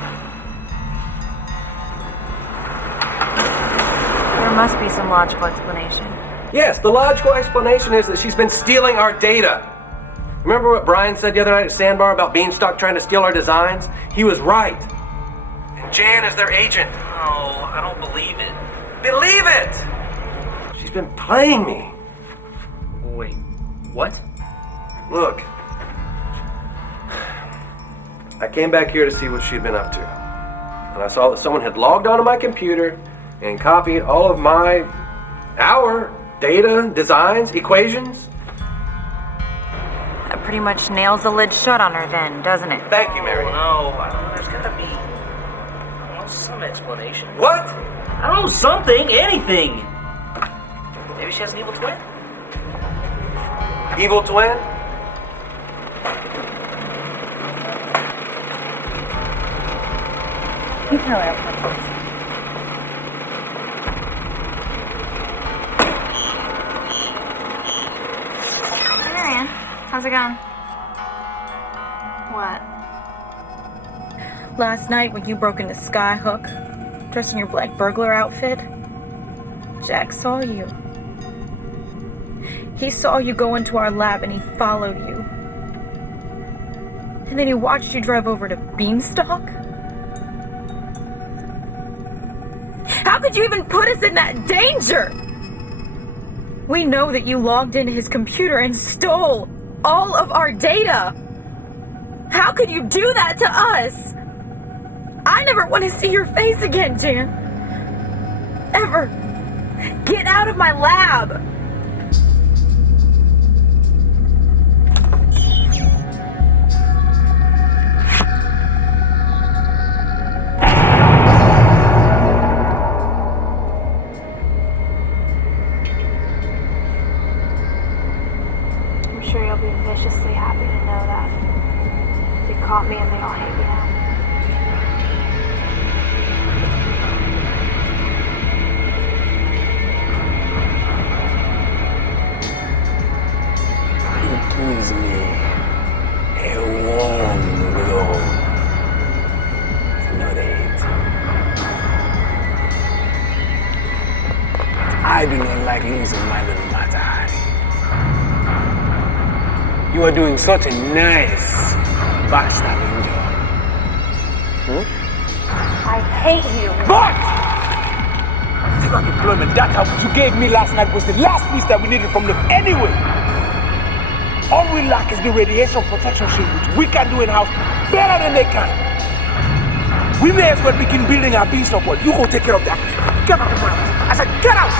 There must be some logical explanation. Yes, the logical explanation is that she's been stealing our data. Remember what Brian said the other night at Sandbar about Beanstalk trying to steal our designs? He was right. And Jan is their agent. No, I don't believe it. Believe it! She's been playing me. Wait, what? Look, I came back here to see what she'd been up to. And I saw that someone had logged onto my computer and copied all of our data, designs, equations. That pretty much nails the lid shut on her then, doesn't it? Thank you, Mary. No, I don't know. There's gotta be, I don't know, some explanation. What? I don't know, something, anything. Maybe she has an evil twin? Evil twin? You can really open the box. Hey, Marianne. How's it going? What? Last night when you broke into Skyhook, dressed in your black burglar outfit, Jack saw you. He saw you go into our lab and he followed you. And then he watched you drive over to Beanstalk? How could you even put us in that danger? We know that you logged into his computer and stole all of our data. How could you do that to us? I never want to see your face again, Jan. Ever. Get out of my lab. I'm sure you'll be viciously happy to know that. They caught me and they all hate me now. It gives me a warm glow. It's not hate. I do not like losing my little matai. You are doing such a nice backstabbing job. I hate you. But it's not employment. That what you gave me last night was the last piece that we needed from them anyway. All we lack is the radiation protection shield, which we can do in-house better than they can. We may as well begin building our beanstalk world. You go take care of that. Get out of my house. I said, get out!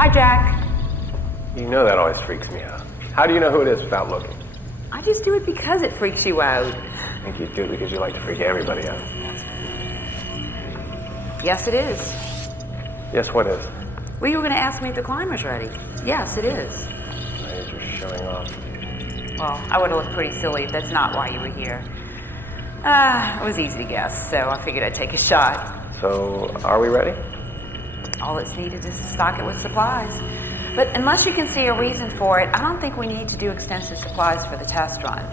Hi, Jack. You know that always freaks me out. How do you know who it is without looking? I just do it because it freaks you out. I think you do it because you like to freak everybody out. Yes, it is. Yes, what is? Well, you were going to ask me if the climber's ready. Yes, it is. You're just showing off. Well, I would have looked pretty silly if that's not why you were here. It was easy to guess, so I figured I'd take a shot. So, are we ready? All that's needed is to stock it with supplies. But unless you can see a reason for it, I don't think we need to do extensive supplies for the test run.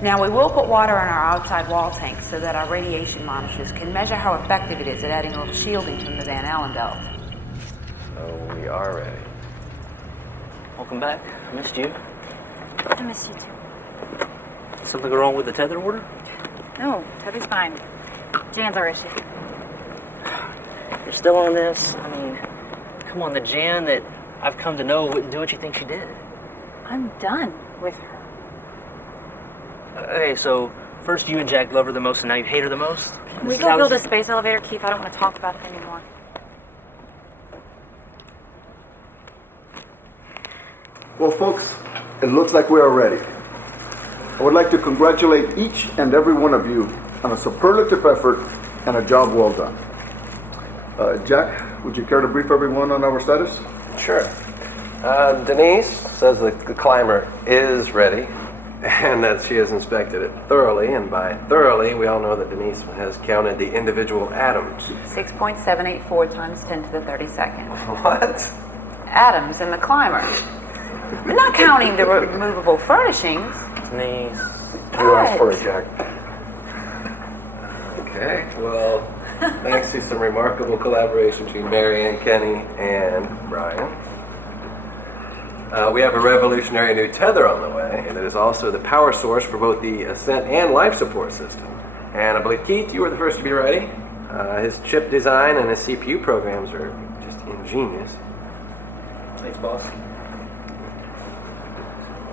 Now, we will put water in our outside wall tanks so that our radiation monitors can measure how effective it is at adding a little shielding from the Van Allen belt. So, we are ready. Welcome back. I missed you. I miss you too. Something wrong with the tether order? No, tether's fine. Jan's our issue. You're still on this? I mean, come on, the Jan that I've come to know wouldn't do what you think she did. I'm done with her. Okay, so first you and Jack love her the most and now you hate her the most? Can we go build a space elevator, Keith? I don't want to talk about it anymore. Well, folks, it looks like we are ready. I would like to congratulate each and every one of you on a superlative effort and a job well done. Jack, would you care to brief everyone on our status? Sure. Denise says the climber is ready and that she has inspected it thoroughly, and by thoroughly, we all know that Denise has counted the individual atoms. 6.784 times 10 to the 32nd. What? Atoms in the climber. We're not counting the removable furnishings. Denise. You asked for it, Jack. Okay, well, thanks to some remarkable collaboration between Mary Ann, Kenny, and Brian, we have a revolutionary new tether on the way, and it is also the power source for both the ascent and life support system. And I believe, Keith, you were the first to be ready. His chip design and his CPU programs are just ingenious. Thanks, boss.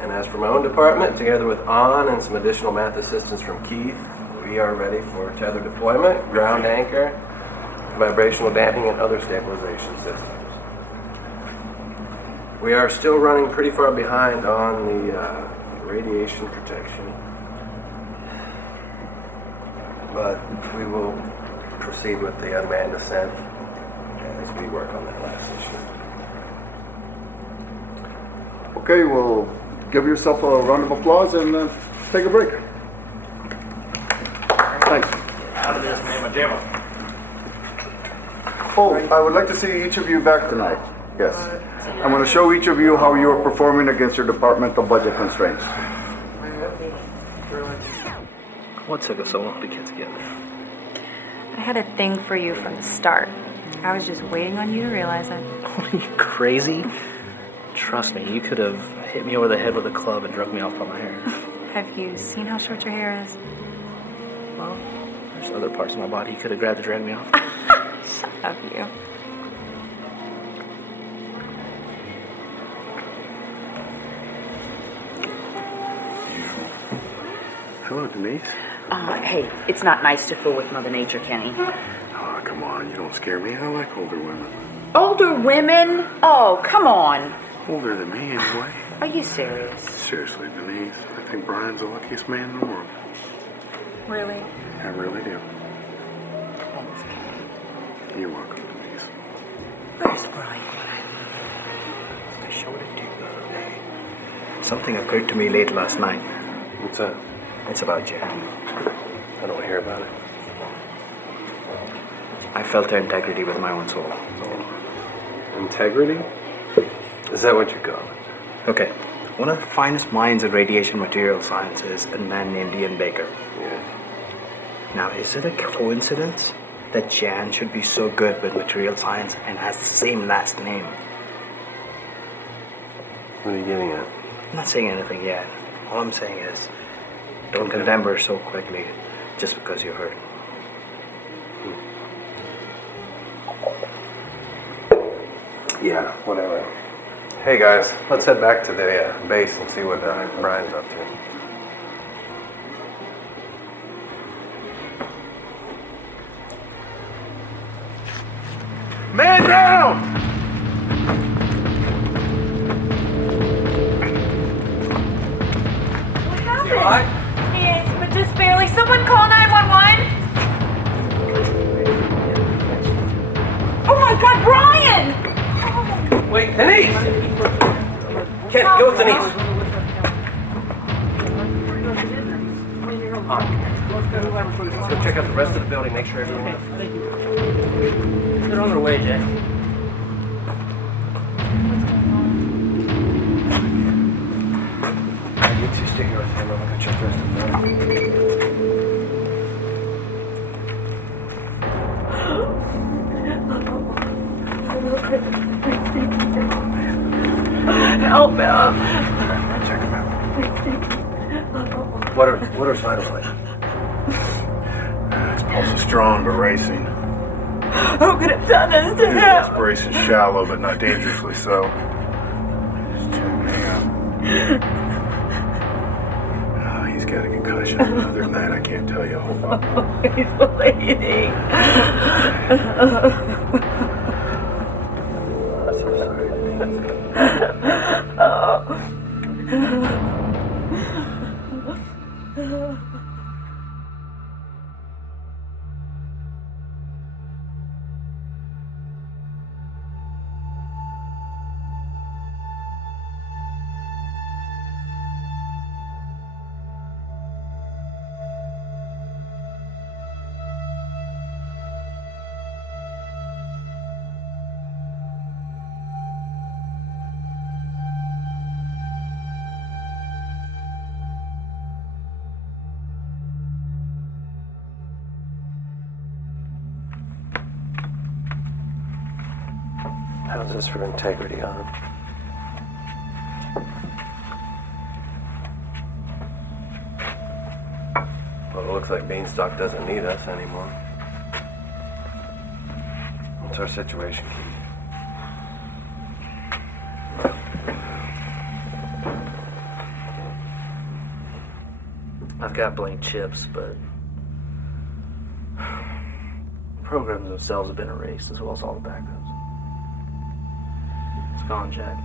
And as for my own department, together with An and some additional math assistance from Keith, we are ready for tether deployment, ground anchor, vibrational damping, and other stabilization systems. We are still running pretty far behind on the radiation protection, but we will proceed with the unmanned ascent as we work on that last issue. Okay, well, give yourself a round of applause and take a break. Thanks. Out of this, man, my demo. Oh, I would like to see each of you back tonight. Yes. I'm going to show each of you how you are performing against your departmental budget constraints. What took us so long to get together? I had a thing for you from the start. I was just waiting on you to realize it. Are you crazy? Trust me, you could have hit me over the head with a club and drug me off by my hair. Have you seen how short your hair is? Well, there's other parts of my body you could have grabbed to drag me off. Shut up, you. Hello, Denise. Hey, it's not nice to fool with Mother Nature, Kenny. Oh, come on. You don't scare me. I like older women. Older women? Oh, come on. Older than me, anyway. Are you serious? Seriously, Denise. I think Brian's the luckiest man in the world. Really? I really do. Thanks, Kenny. You're welcome, Denise. Where's Brian? I showed it to you the other day. Something occurred to me late last night. What's that? It's about Jan. I don't want to hear about it. I felt her integrity with my own soul. Oh. Integrity? Is that what you call it? Okay. One of the finest minds in radiation material science is a man named Ian Baker. Yeah. Now, is it a coincidence that Jan should be so good with material science and has the same last name? What are you getting at? I'm not saying anything yet. All I'm saying is, don't condemn her so quickly just because you're hurt. Yeah, whatever. Hey guys, let's head back to the base and see what Brian's up to. Man down! Denise! Kid, go with Denise. Let's go check out the rest of the building, make sure everyone is. They're on their way, Jack. You two stay here with him. I'm gonna check the rest of the building. Help him. Check him out. What are his vitals like? His pulse is strong but racing. Who could have done this to His him? respiration shallow but not dangerously so. Hang on. He's got a concussion. Other than that, I can't tell you a whole lot more. He's bleeding. How's this for integrity on him? Well, it looks like Beanstalk doesn't need us anymore. What's our situation, Keith? I've got blank chips, but the programs themselves have been erased, as well as all the backups. It's gone, Jack.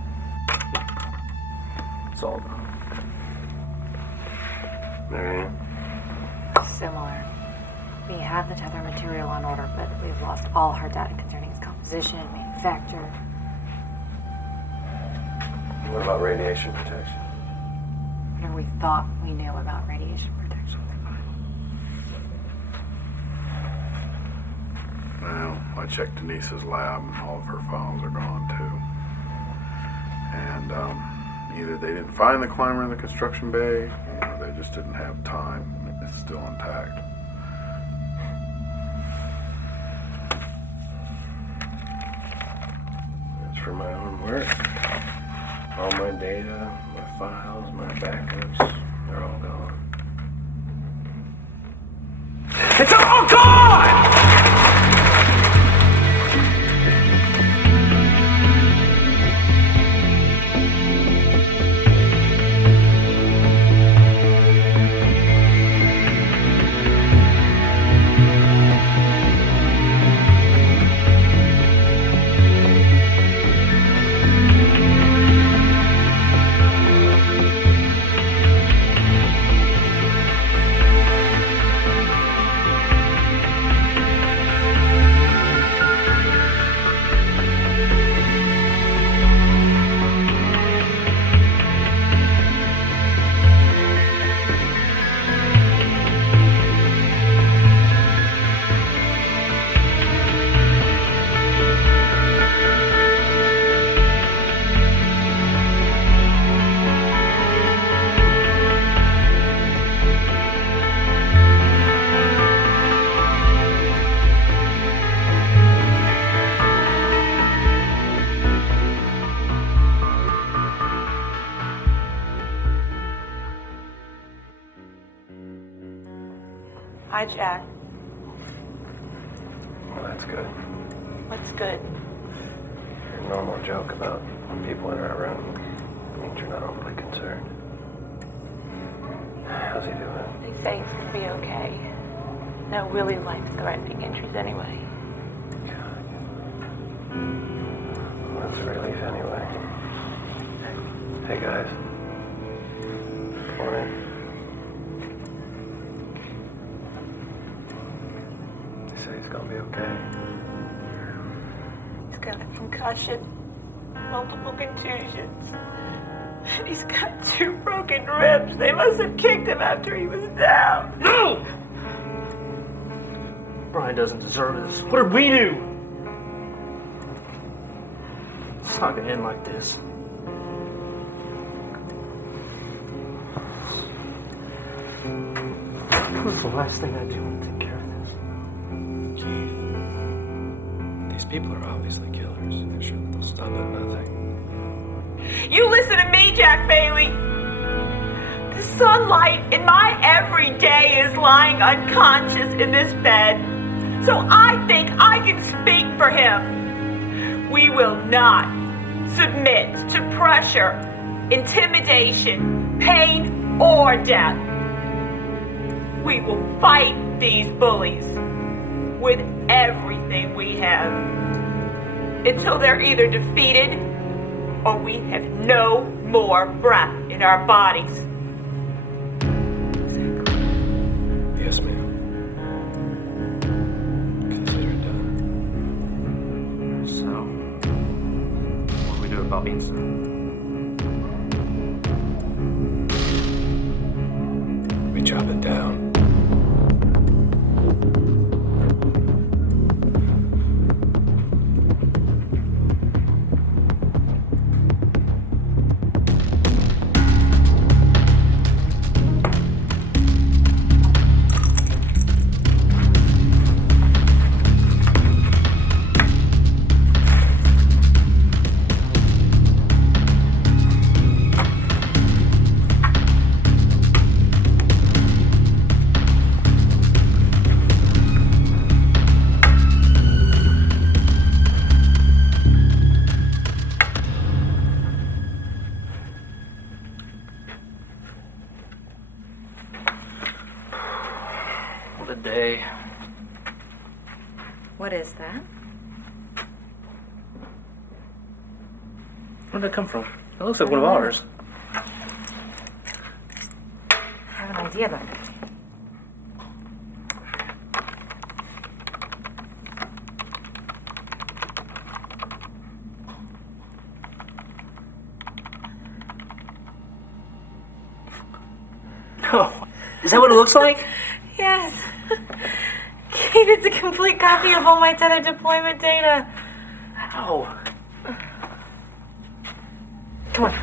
It's all gone. Marianne? Similar. We have the tether material on order, but we've lost all hard data concerning its composition, manufacture. What about radiation protection? Whatever we thought we knew about radiation protection. Well, I checked Denise's lab and all of her files are gone too. And either they didn't find the climber in the construction bay, or they just didn't have time. It's still intact. That's for my own work. All my data, my files, my backups, they're all gone. It's all gone! Hi, Jack. Well, that's good. What's good? Your normal joke about people in our room means you're not overly concerned. How's he doing? They say he's gonna be okay. No really life-threatening injuries anyway. Well, that's a relief anyway. Hey, guys. Morning. They say he's gonna be okay. He's got a concussion. multiple contusions. He's got 2 broken ribs. They must have kicked him after he was down. No! Brian doesn't deserve this. What did we do? It's not gonna end like this. What's the last thing I do when I take care of this? Keith, these people are obviously killers. They're sure that they'll stop at nothing. You listen to me, Jack Bailey. The sunlight in my everyday is lying unconscious in this bed. So I think I can speak for him. We will not submit to pressure, intimidation, pain, or death. We will fight these bullies with everything we have until they're either defeated or we have no more breath in our bodies. Yes, ma'am. Consider it done. So, what do we do about being stuck? We chop it down. What a day. What is that? Where'd that come from? That looks like one of ours. I have an idea though. No. Is that what it looks like? Yes. Keith, it's a complete copy of all my tether deployment data. How? Come on.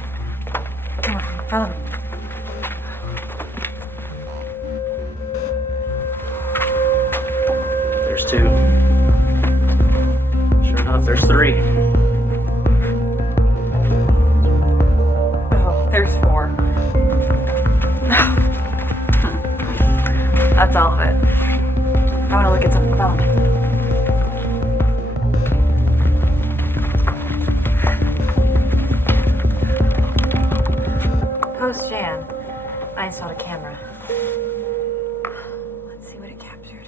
Come on, follow me. There's 2. Sure enough, there's 3. Oh, there's 4. That's all of it. I want to look at something. Follow me. Post-Jan, I installed a camera. Let's see what it captured.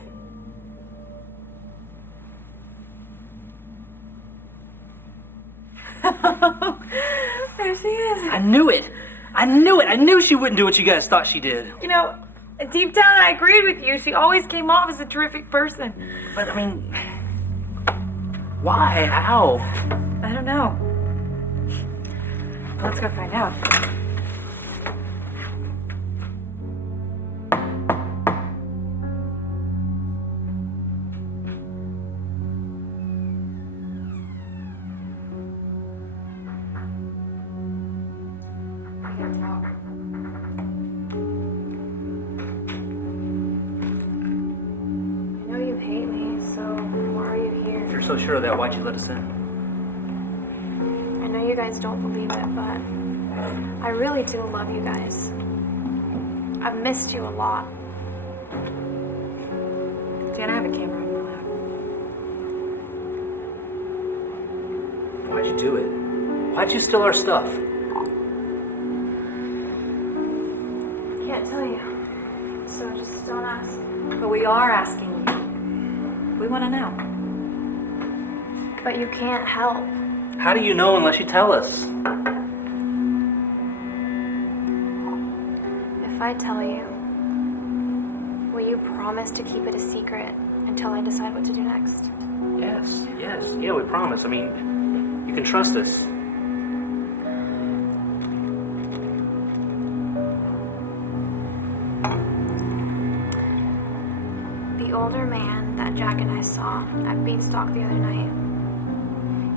There she is. I knew it. I knew it. I knew she wouldn't do what you guys thought she did. You know, deep down I agreed with you. She always came off as a terrific person. But, I mean, why? How? I don't know. Let's go find out. So sure of that, why'd you let us in? I know you guys don't believe it, but I really do love you guys. I've missed you a lot. Jan, I have a camera on my lap. Why'd you do it? Why'd you steal our stuff? Can't tell you. So just don't ask. But we are asking you. We want to know. But you can't help. How do you know unless you tell us? If I tell you, will you promise to keep it a secret until I decide what to do next? Yes, yeah, we promise. I mean, you can trust us. I saw at Beanstalk the other night.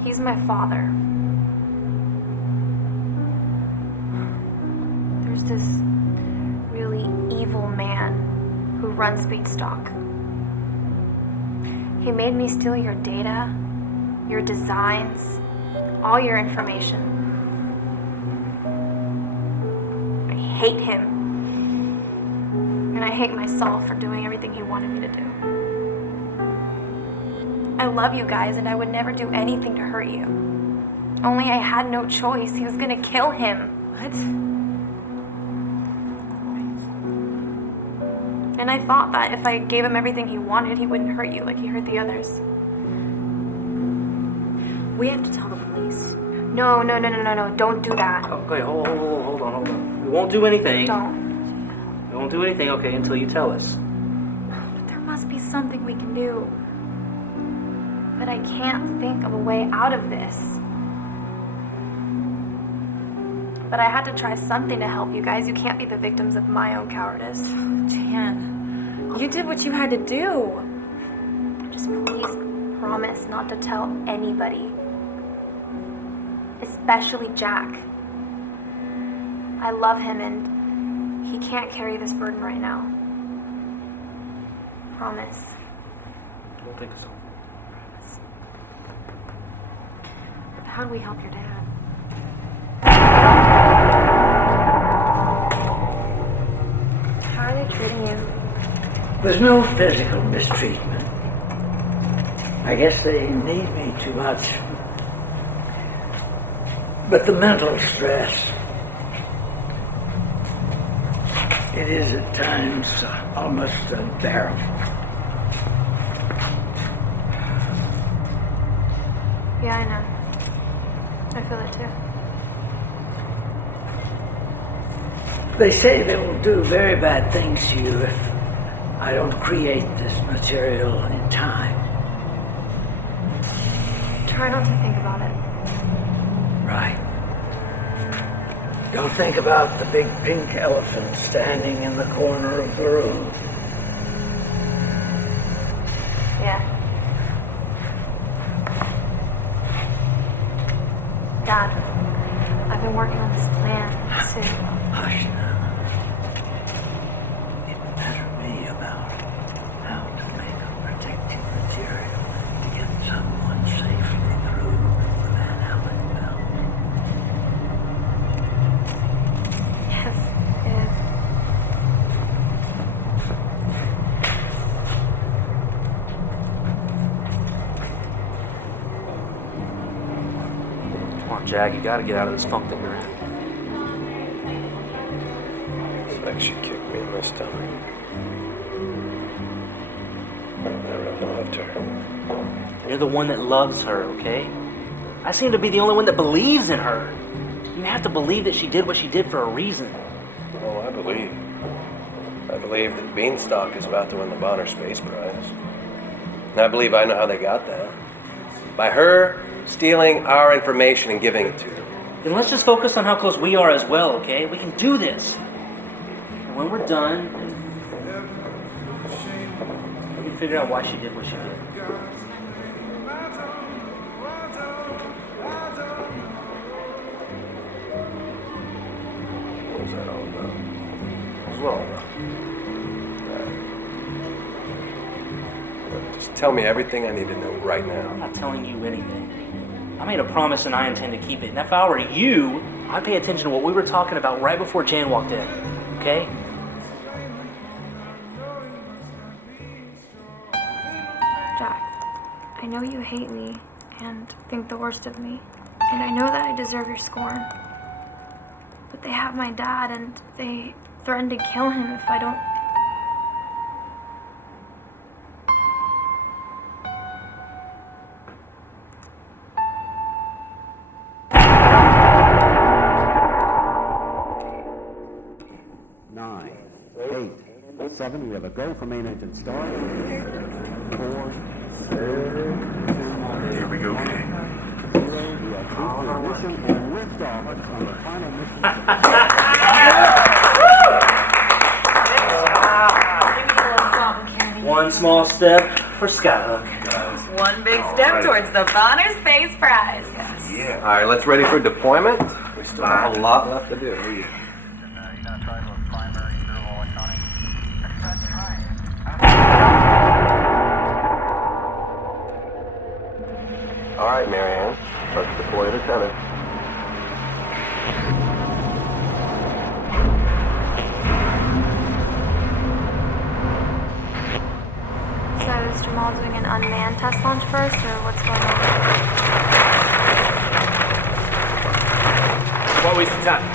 He's my father. There's this really evil man who runs Beanstalk. He made me steal your data, your designs, all your information. I hate him. And I hate myself for doing everything he wanted me to do. I love you guys and I would never do anything to hurt you. Only I had no choice. He was gonna kill him. What? And I thought that if I gave him everything he wanted, he wouldn't hurt you like he hurt the others. We have to tell the police. No, don't do that. Okay, hold on. We won't do anything. Don't. We won't do anything, okay, until you tell us. But there must be something we can do. But I can't think of a way out of this. But I had to try something to help you guys. You can't be the victims of my own cowardice. Jan, you did what you had to do. Just please promise not to tell anybody. Especially Jack. I love him and he can't carry this burden right now. Promise. I don't think so. How do we help your dad? How are they treating you? There's no physical mistreatment. I guess they need me too much. But the mental stress, it is at times almost unbearable. Yeah, I know. I feel it too. They say they will do very bad things to you if I don't create this material in time. Try not to think about it. Right. Don't think about the big pink elephant standing in the corner of the room. Yeah. Dad, I've been working on this plan to... Hush now. It better be about how to make a protective material to get someone safely through the Van Allen belt. Yes, it is. Come on, Jack, you gotta get out of this funk that you're in. It's like she kicked me in my stomach. I really loved her. You're the one that loves her, okay? I seem to be the only one that believes in her. You have to believe that she did what she did for a reason. Oh, I believe. I believe that Beanstalk is about to win the Bonner Space Prize. And I believe I know how they got that. By her stealing our information and giving it to them. Then let's just focus on how close we are as well, okay? We can do this. And when we're done, we can figure out why she did what she did. What was that all about? What was what all about? Just tell me everything I need to know right now. I'm not telling you anything. I made a promise and I intend to keep it. And if I were you, I'd pay attention to what we were talking about right before Jan walked in. Okay? Jack, I know you hate me and think the worst of me. And I know that I deserve your scorn. But they have my dad and they threatened to kill him if I don't... Seven, we have a go for main engine start. 4, 3, 2, 1. Here we go. We have ignition and liftoff on the final mission. One small step For Skyhook. One big step towards the Bonner Space Prize. Yeah. All right, let's ready for deployment. We still have a lot left to do. All right, Marianne. Let's deploy the tether. So is Jamal doing an unmanned test launch first, or what's going on? Why waste the time?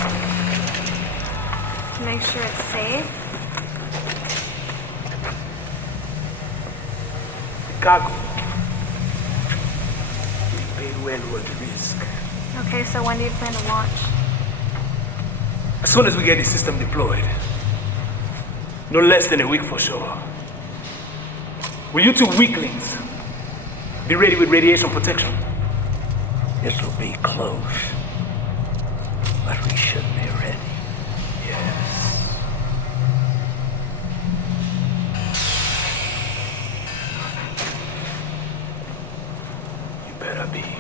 To make sure it's safe? Chicago. We paid well worth the risk. Okay, so when do you plan to launch? As soon as we get the system deployed. No less than a week for sure. Will you two weaklings be ready with radiation protection? This will be close, but we should be ready. Yes. You better be.